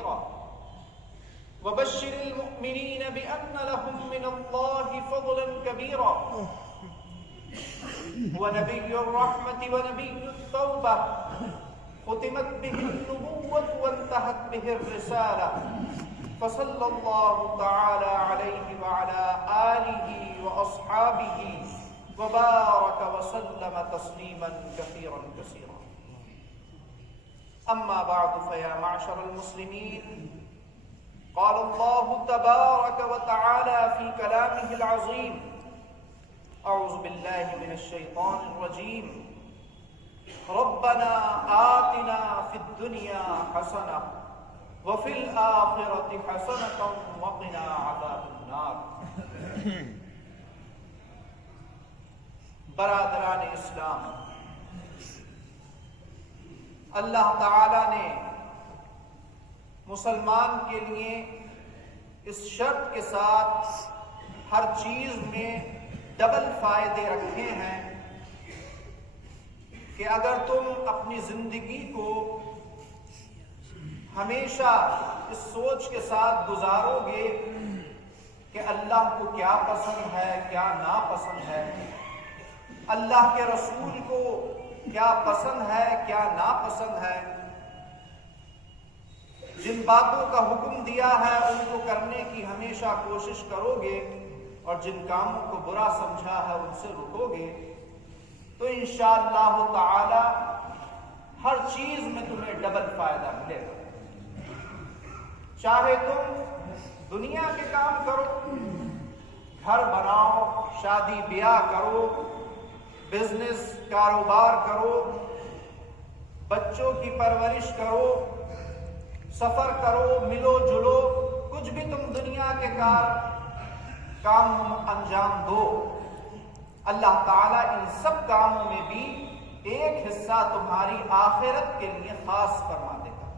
نصيرا وبشر المؤمنين بأن لهم من الله فضلا كبيرا ونبي الرحمة ونبي التوبة ختمت به النبوة وانتهت به الرسالة فصلى الله تعالى عليه وعلى آله وأصحابه وبارك وسلم تسليما كثيرا كثيرا. أما بعد فيا معشر المسلمين، قال الله تبارك وتعالى في كلامه العظيم: أعوذ بالله من الشيطان الرجيم، ربنا آتنا في الدنيا حسنة وفي الآخرة حسنة وقنا عذاب النار. برادران اسلام، اللہ تعالی نے مسلمان کے لیے اس شرط کے ساتھ ہر چیز میں ڈبل فائدے رکھے ہیں کہ اگر تم اپنی زندگی کو ہمیشہ اس سوچ کے ساتھ گزارو گے کہ اللہ کو کیا پسند ہے کیا ناپسند ہے، اللہ کے رسول کو کیا پسند ہے کیا ناپسند ہے، جن باتوں کا حکم دیا ہے ان کو کرنے کی ہمیشہ کوشش کرو گے اور جن کاموں کو برا سمجھا ہے ان سے رکو گے، تو انشاءاللہ تعالی ہر چیز میں تمہیں ڈبل فائدہ ملے گا. چاہے تم دنیا کے کام کرو، گھر بناؤ، شادی بیاہ کرو، بزنس کاروبار کرو، بچوں کی پرورش کرو، سفر کرو، ملو جلو، کچھ بھی تم دنیا کے کام انجام دو، اللہ تعالیٰ ان سب کاموں میں بھی ایک حصہ تمہاری آخرت کے لیے خاص فرما دے گا.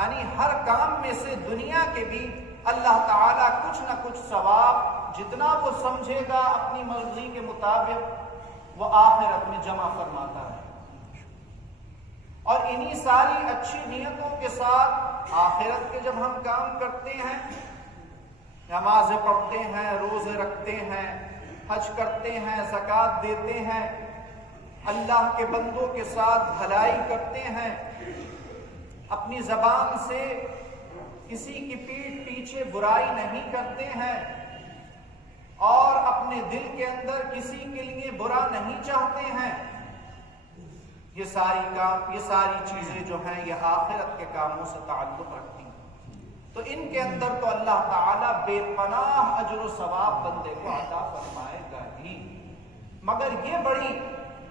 یعنی ہر کام میں سے دنیا کے بھی اللہ تعالیٰ کچھ نہ کچھ ثواب جتنا وہ سمجھے گا اپنی مرضی کے مطابق وہ آخرت میں جمع فرماتا ہے. اور انہی ساری اچھی نیتوں کے ساتھ آخرت کے جب ہم کام کرتے ہیں، نمازیں پڑھتے ہیں، روزے رکھتے ہیں، حج کرتے ہیں، زکوٰۃ دیتے ہیں، اللہ کے بندوں کے ساتھ بھلائی کرتے ہیں، اپنی زبان سے کسی کی پیٹھ پیچھے برائی نہیں کرتے ہیں، اور اپنے دل کے اندر کسی کے لیے برا نہیں چاہتے ہیں، یہ ساری چیزیں جو ہیں یہ آخرت کے کاموں سے تعلق رکھتی ہیں. تو ان کے اندر تو اللہ تعالیٰ بے پناہ اجر و ثواب بندے کو عطا فرمائے گا ہی، مگر یہ بڑی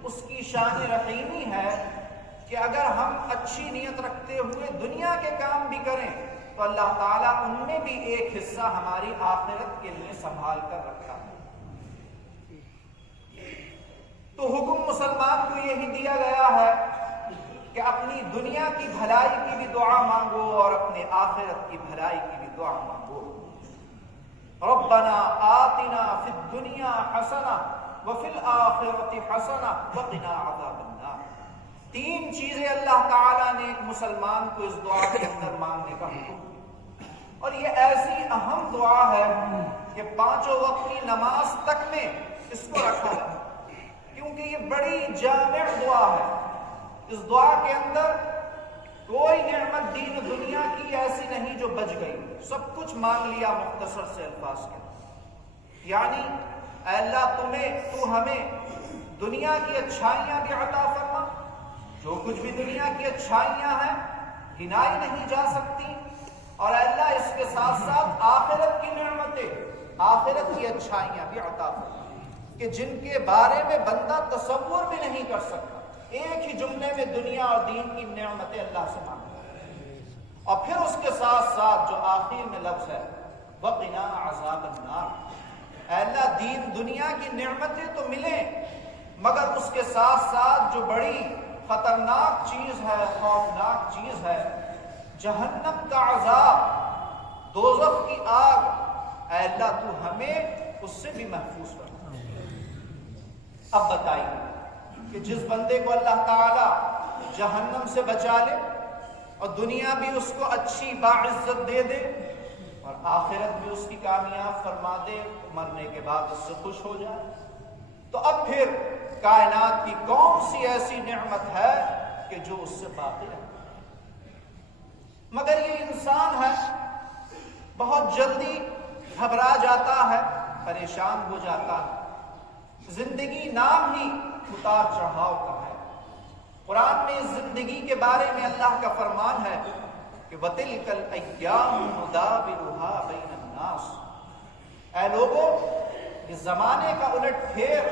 اس کی شان رحیمی ہے کہ اگر ہم اچھی نیت رکھتے ہوئے دنیا کے کام بھی کریں تو اللہ تعالیٰ ان میں بھی ایک حصہ ہماری آخرت کے لیے سنبھال کر رکھا ہے. تو حکم مسلمان کو یہی دیا گیا ہے کہ اپنی دنیا کی بھلائی کی بھی دعا مانگو اور اپنے آخرت کی بھلائی کی بھی دعا مانگو. ربنا آتنا فی الدنیا حسنہ وفی الآخرۃ حسنہ وقنا عذاب النار. 3 چیزیں اللہ تعالیٰ نے ایک مسلمان کو اس دعا کے اندر مانگنے کا حکم دیا، اور یہ ایسی اہم دعا ہے کہ 5 وقت کی نماز تک میں اس کو رکھا ہے، کیونکہ یہ بڑی جامع دعا ہے. اس دعا کے اندر کوئی نعمت دین دنیا کی ایسی نہیں جو بچ گئی، سب کچھ مانگ لیا مختصر سے الفاظ کے اندر. یعنی اے اللہ تو ہمیں دنیا کی اچھائیاں بھی عطا فرما، جو کچھ بھی دنیا کی اچھائیاں ہیں گنائی نہیں جا سکتی، اور اے اللہ اس کے ساتھ ساتھ آخرت کی نعمتیں، آخرت کی اچھائیاں بھی عطا فرما کہ جن کے بارے میں بندہ تصور بھی نہیں کر سکتا. ایک ہی جملے میں دنیا اور دین کی نعمتیں اللہ سے مانگتا ہے، اور پھر اس کے ساتھ ساتھ جو آخر میں لفظ ہے وقنا عذاب النار. اے اللہ دین دنیا کی نعمتیں تو ملیں، مگر اس کے ساتھ ساتھ جو بڑی خطرناک چیز ہے، خوفناک چیز ہے، جہنم کا عذاب، دوزخ کی آگ، اے اللہ تو ہمیں اس سے بھی محفوظ کرنا. اب بتائیے کہ جس بندے کو اللہ تعالی جہنم سے بچا لے، اور دنیا بھی اس کو اچھی باعزت دے دے اور آخرت بھی اس کی کامیاب فرما دے، مرنے کے بعد اس سے خوش ہو جائے، تو اب پھر کائنات کی کون سی ایسی نعمت ہے کہ جو اس سے باقی ہے؟ مگر یہ انسان ہے، بہت جلدی گھبرا جاتا ہے، پریشان ہو جاتا ہے۔ زندگی نام ہی اتار چڑھاؤ کا ہے۔ قرآن میں اس زندگی کے بارے میں اللہ کا فرمان ہے کہ وَتِلْكَ الْأَيَّامُ نُدَاوِلُهَا بَيْنَ النَّاسِ، اے لوگوں، یہ زمانے کا الٹ پھیر،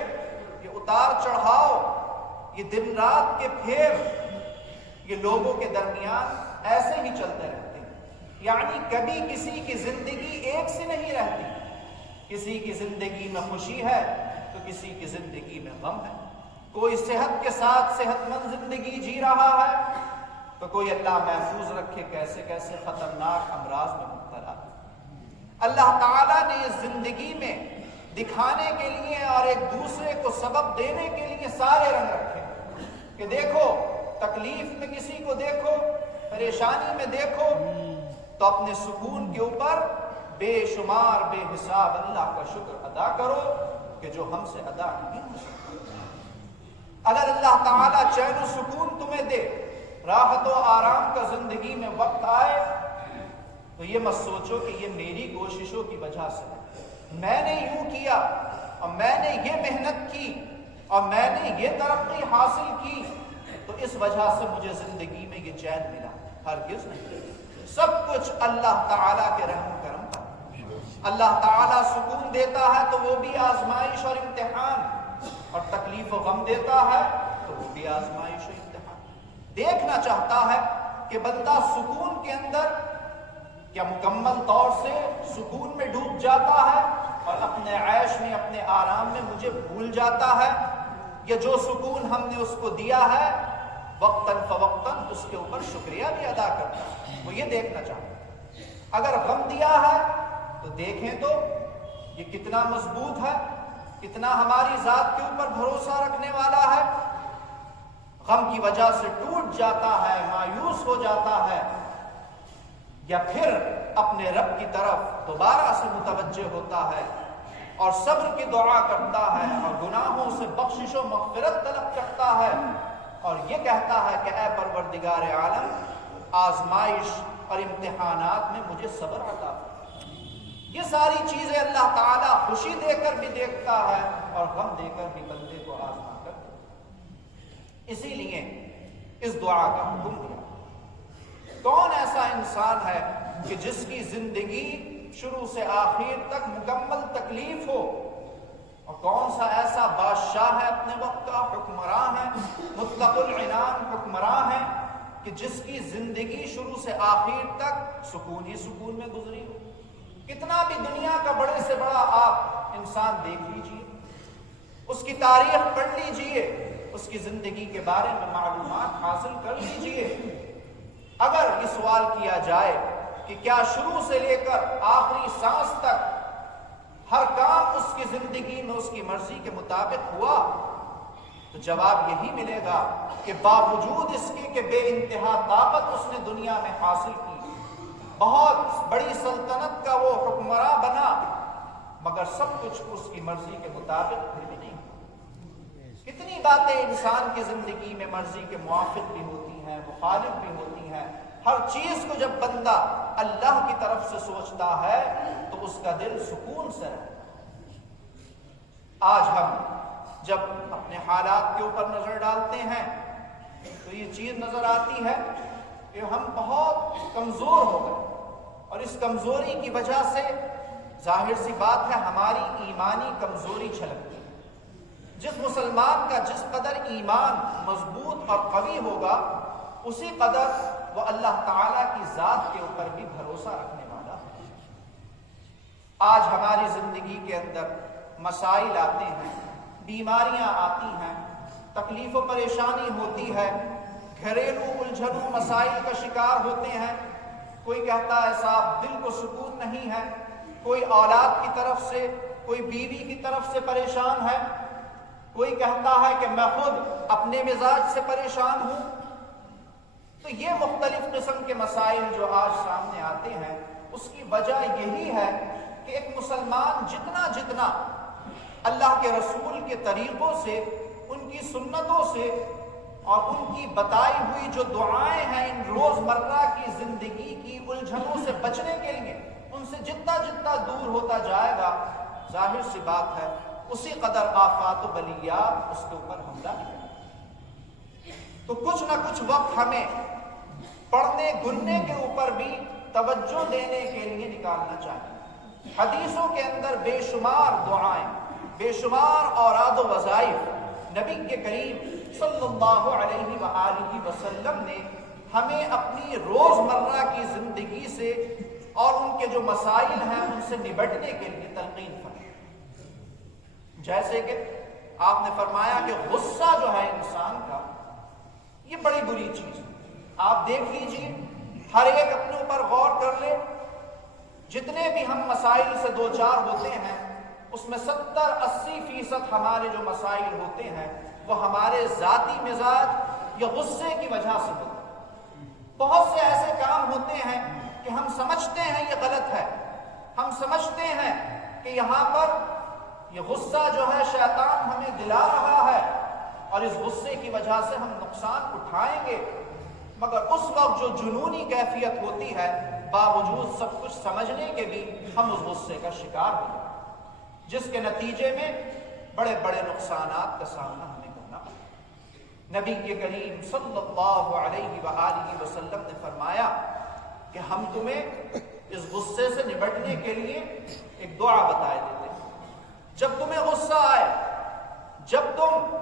یہ اتار چڑھاؤ، یہ دن رات کے پھیر، یہ لوگوں کے درمیان ایسے ہی چلتے رہتے ہیں۔ یعنی کبھی کسی کی زندگی ایک سی نہیں رہتی، کسی کی زندگی میں خوشی ہے تو کسی کی زندگی میں غم ہے، کوئی صحت کے ساتھ صحت مند زندگی جی رہا ہے تو کوئی اللہ محفوظ رکھے کیسے کیسے خطرناک امراض میں مبتلا ہے۔ اللہ تعالیٰ نے اس زندگی میں دکھانے کے لیے اور ایک دوسرے کو سبب دینے کے لیے سارے رنگ رکھے کہ دیکھو، تکلیف میں کسی کو دیکھو، پریشانی میں دیکھو تو اپنے سکون کے اوپر بے شمار بے حساب اللہ کا شکر ادا کرو کہ جو ہم سے ادا نہیں ہو سکتا۔ اگر اللہ تعالیٰ چین و سکون تمہیں دے، راحت و آرام کا زندگی میں وقت آئے تو یہ مت سوچو کہ یہ میری کوششوں کی وجہ سے ہے، میں نے یوں کیا اور میں نے یہ محنت کی اور میں نے یہ ترقی حاصل کی تو اس وجہ سے مجھے زندگی میں یہ چین ملا، ہرگز نہیں۔ سب کچھ اللہ تعالیٰ کے رحم و کرم کا۔ اللہ تعالیٰ سکون دیتا ہے تو وہ بھی آزمائش اور امتحان، اور تکلیف و غم دیتا ہے تو وہ بھی آزمائش و امتحان۔ دیکھنا چاہتا ہے کہ بندہ سکون کے اندر کیا مکمل طور سے سکون میں ڈوب جاتا ہے اور اپنے عیش میں اپنے آرام میں مجھے بھول جاتا ہے، یا جو سکون ہم نے اس کو دیا ہے وقتاً فوقتاً اس کے اوپر شکریہ بھی ادا کرتا ہے۔ وہ یہ دیکھنا چاہتا ہے۔ اگر غم دیا ہے تو دیکھیں تو یہ کتنا مضبوط ہے، کتنا ہماری ذات کے اوپر بھروسہ رکھنے والا ہے۔ غم کی وجہ سے ٹوٹ جاتا ہے، مایوس ہو جاتا ہے، یا پھر اپنے رب کی طرف دوبارہ سے متوجہ ہوتا ہے اور صبر کی دعا کرتا ہے اور گناہوں سے بخشش و مغفرت طلب کرتا ہے اور یہ کہتا ہے کہ اے پروردگار عالم، آزمائش اور امتحانات میں مجھے صبر عطا فرما۔ یہ ساری چیزیں اللہ تعالیٰ خوشی دے کر بھی دیکھتا ہے اور غم دے کر بھی بندے کو آزما کر دیتا ہے۔ اسی لیے اس دعا کا حکم دیا۔ کون ایسا انسان ہے کہ جس کی زندگی شروع سے آخر تک مکمل تکلیف ہو، اور کون سا ایسا بادشاہ ہے اپنے وقت کا، حکمراں ہے، مطلق العنان حکمراں ہے کہ جس کی زندگی شروع سے آخر تک سکون ہی سکون میں گزری ہو؟ کتنا بھی دنیا کا بڑے سے بڑا آپ انسان دیکھ لیجئے، اس کی تاریخ پڑھ لیجئے، اس کی زندگی کے بارے میں معلومات حاصل کر لیجئے، اگر یہ سوال کیا جائے کہ کیا شروع سے لے کر آخری سانس تک ہر کام اس کی زندگی میں اس کی مرضی کے مطابق ہوا، تو جواب یہی ملے گا کہ باوجود اس کے کہ بے انتہا طاقت اس نے دنیا میں حاصل کی، بہت بڑی سلطنت کا وہ حکمراں بنا، مگر سب کچھ اس کی مرضی کے مطابق پھر بھی نہیں۔ کتنی باتیں انسان کی زندگی میں مرضی کے موافق بھی ہوتی ہیں، مخالف بھی ہوتی ہیں۔ ہر چیز کو جب بندہ اللہ کی طرف سے سوچتا ہے تو اس کا دل سکون سے رہتا ہے۔ آج ہم جب اپنے حالات کے اوپر نظر ڈالتے ہیں تو یہ چیز نظر آتی ہے کہ ہم بہت کمزور ہو گئے، اور اس کمزوری کی وجہ سے ظاہر سی بات ہے ہماری ایمانی کمزوری چھلکتی ہے۔ جس مسلمان کا جس قدر ایمان مضبوط اور قوی ہوگا، اسی قدر وہ اللہ تعالیٰ کی ذات کے اوپر بھی بھروسہ رکھنے والا ہے۔ آج ہماری زندگی کے اندر مسائل آتے ہیں، بیماریاں آتی ہیں، تکلیف و پریشانی ہوتی ہے، گھریلو الجھنوں مسائل کا شکار ہوتے ہیں۔ کوئی کہتا ہے صاحب دل کو سکون نہیں ہے، کوئی اولاد کی طرف سے، کوئی بیوی کی طرف سے پریشان ہے، کوئی کہتا ہے کہ میں خود اپنے مزاج سے پریشان ہوں۔ تو یہ مختلف قسم کے مسائل جو آج سامنے آتے ہیں، اس کی وجہ یہی ہے کہ ایک مسلمان جتنا اللہ کے رسول کے طریقوں سے، ان کی سنتوں سے اور ان کی بتائی ہوئی جو دعائیں ہیں ان روزمرہ کی زندگی کی الجھنوں سے بچنے کے لیے، ان سے جتنا دور ہوتا جائے گا، ظاہر سی بات ہے اسی قدر آفات و بلیات اس کے اوپر حملہ کریں۔ تو کچھ نہ کچھ وقت ہمیں پڑھنے گننے کے اوپر بھی توجہ دینے کے لیے نکالنا چاہیے۔ حدیثوں کے اندر بے شمار دعائیں، بے شمار اوراد و وظائف نبی کے کریم صلی اللہ علیہ وآلہ وسلم نے ہمیں اپنی روزمرہ کی زندگی سے اور ان کے جو مسائل ہیں ان سے نبٹنے کے لیے تلقین فرمائی۔ جیسے کہ آپ نے فرمایا کہ غصہ جو ہے انسان کا، یہ بڑی بری چیز ہے۔ آپ دیکھ لیجئے، ہر ایک اپنے اوپر غور کر لے، جتنے بھی ہم مسائل سے دوچار ہوتے ہیں اس میں 70-80% ہمارے جو مسائل ہوتے ہیں وہ ہمارے ذاتی مزاج یا غصے کی وجہ سے ہوتے ہیں۔ بہت سے ایسے کام ہوتے ہیں کہ ہم سمجھتے ہیں یہ غلط ہے، ہم سمجھتے ہیں کہ یہاں پر یہ غصہ جو ہے شیطان ہمیں دلا رہا ہے اور اس غصے کی وجہ سے ہم نقصان اٹھائیں گے، مگر اس وقت جو جنونی کیفیت ہوتی ہے، باوجود سب کچھ سمجھنے کے بھی ہم اس غصے کا شکار ہوتے ہیں، جس کے نتیجے میں بڑے بڑے نقصانات کا سامنا ہمیں کرنا پڑتا ہے۔ نبی کے کریم صلی اللہ علیہ وآلہ وسلم نے فرمایا کہ ہم تمہیں اس غصے سے نبٹنے کے لیے ایک دعا بتائے دیتے ہیں۔ جب تمہیں غصہ آئے، جب تم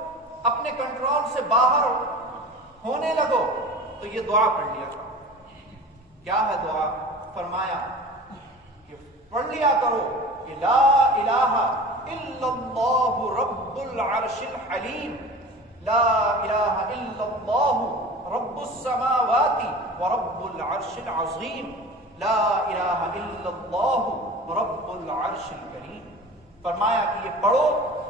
اپنے کنٹرول سے باہر ہونے لگو تو یہ دعا پڑھ لیا کرو۔ کیا ہے دعا؟ فرمایا کہ پڑھ لیا کرو کہ لا الہ الا اللہ رب العرش الحلیم، لا الہ الا اللہ رب السماوات ورب العرش العظیم، لا الہ الا اللہ رب العرش الکریم۔ فرمایا کہ یہ پڑھو،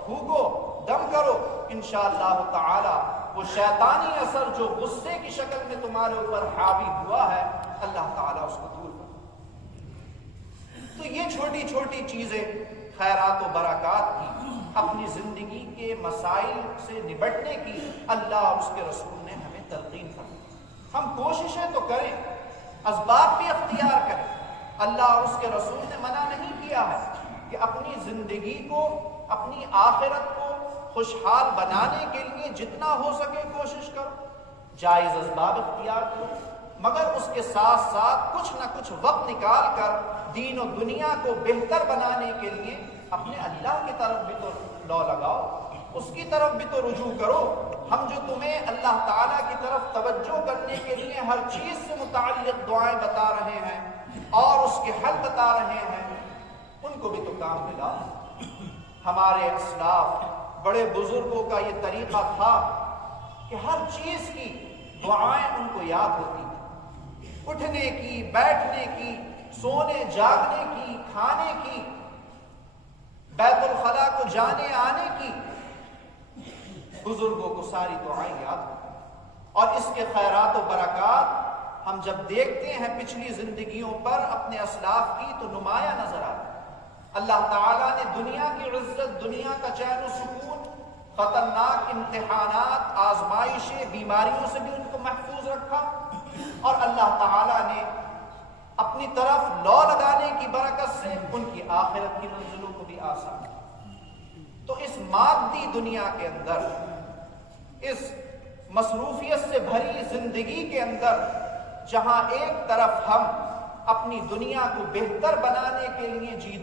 پھونکو، دم کرو، انشاءاللہ تعالی وہ شیطانی اثر جو غصے کی شکل میں تمہارے اوپر حاوی ہوا ہے، اللہ تعالیٰ اس کو دور کرے۔ تو یہ چھوٹی چھوٹی چیزیں خیرات و برکات کی، اپنی زندگی کے مسائل سے نبٹنے کی اللہ اور اس کے رسول نے ہمیں تلقین فرمائی۔ ہم کوششیں تو کریں، اسباب بھی اختیار کریں۔ اللہ اور اس کے رسول نے منع نہیں کیا ہے کہ اپنی زندگی کو، اپنی آخرت کو خوشحال بنانے کے لیے جتنا ہو سکے کوشش کرو، جائز اسباب اختیار کرو، مگر اس کے ساتھ ساتھ کچھ نہ کچھ وقت نکال کر دین و دنیا کو بہتر بنانے کے لیے اپنے اللہ کی طرف بھی تو لو لگاؤ، اس کی طرف بھی تو رجوع کرو۔ ہم جو تمہیں اللہ تعالیٰ کی طرف توجہ کرنے کے لیے ہر چیز سے متعلق دعائیں بتا رہے ہیں اور اس کے حل بتا رہے ہیں، ان کو بھی تو کام میں لاؤ۔ ہمارے اسلاف بڑے بزرگوں کا یہ طریقہ تھا کہ ہر چیز کی دعائیں ان کو یاد ہوتی تھی، اٹھنے کی، بیٹھنے کی، سونے جاگنے کی، کھانے کی، بیت الخلاء کو جانے آنے کی، بزرگوں کو ساری دعائیں یاد ہوتی۔ اور اس کے خیرات و برکات ہم جب دیکھتے ہیں پچھلی زندگیوں پر اپنے اسلاف کی تو نمایاں نظر آتی۔ اللہ تعالیٰ نے دنیا کی عزت، دنیا کا چین و سکون، خطرناک امتحانات، آزمائشیں، بیماریوں سے بھی ان کو محفوظ رکھا، اور اللہ تعالیٰ نے اپنی طرف لو لگانے کی برکت سے ان کی آخرت کی منزلوں کو بھی آسان کیا۔ تو اس مادی دنیا کے اندر، اس مصروفیت سے بھری زندگی کے اندر، جہاں ایک طرف ہم اپنی دنیا کو بہتر بنانے کے لیے جی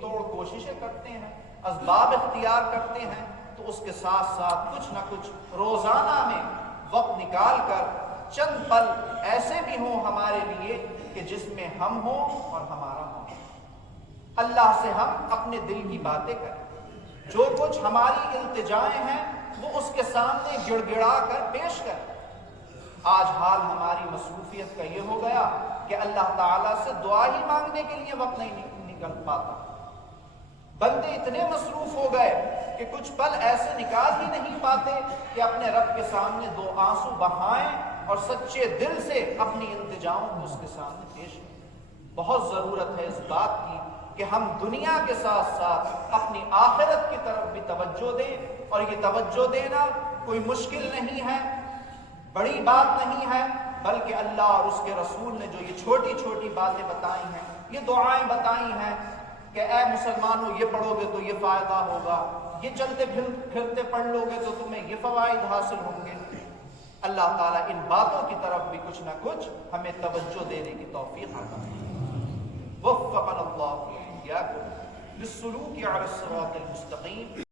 توڑ کوششیں کرتے ہیں، اسباب اختیار کرتے ہیں، تو اس کے ساتھ ساتھ کچھ نہ کچھ روزانہ میں وقت نکال کر چند پل ایسے بھی ہوں ہمارے لیے کہ جس میں ہم ہوں اور ہمارا ہوں، اللہ سے ہم اپنے دل کی باتیں کریں، جو کچھ ہماری التجائیں ہیں وہ اس کے سامنے گڑ گڑا کر پیش کریں۔ آج حال ہماری مصروفیت کا یہ ہو گیا کہ اللہ تعالیٰ سے دعا ہی مانگنے کے لیے وقت نہیں نکل پاتا۔ بندے اتنے مصروف ہو گئے کہ کچھ پل ایسے نکال ہی نہیں پاتے کہ اپنے رب کے سامنے دو آنسو بہائیں اور سچے دل سے اپنی التجاؤں کو اس کے سامنے پیش کریں۔ بہت ضرورت ہے اس بات کی کہ ہم دنیا کے ساتھ ساتھ اپنی آخرت کی طرف بھی توجہ دیں، اور یہ توجہ دینا کوئی مشکل نہیں ہے، بڑی بات نہیں ہے، بلکہ اللہ اور اس کے رسول نے جو یہ چھوٹی چھوٹی باتیں بتائی ہیں، یہ دعائیں بتائی ہیں کہ اے مسلمانوں یہ پڑھو گے تو یہ فائدہ ہوگا، یہ چلتے پھرتے پڑھ لو گے تو تمہیں یہ فوائد حاصل ہوں گے۔ اللہ تعالیٰ ان باتوں کی طرف بھی کچھ نہ کچھ ہمیں توجہ دینے کی توفیق عطا فرمائے۔ وفقنا اللہ وإياكم للسلوك على الصراط المستقيم۔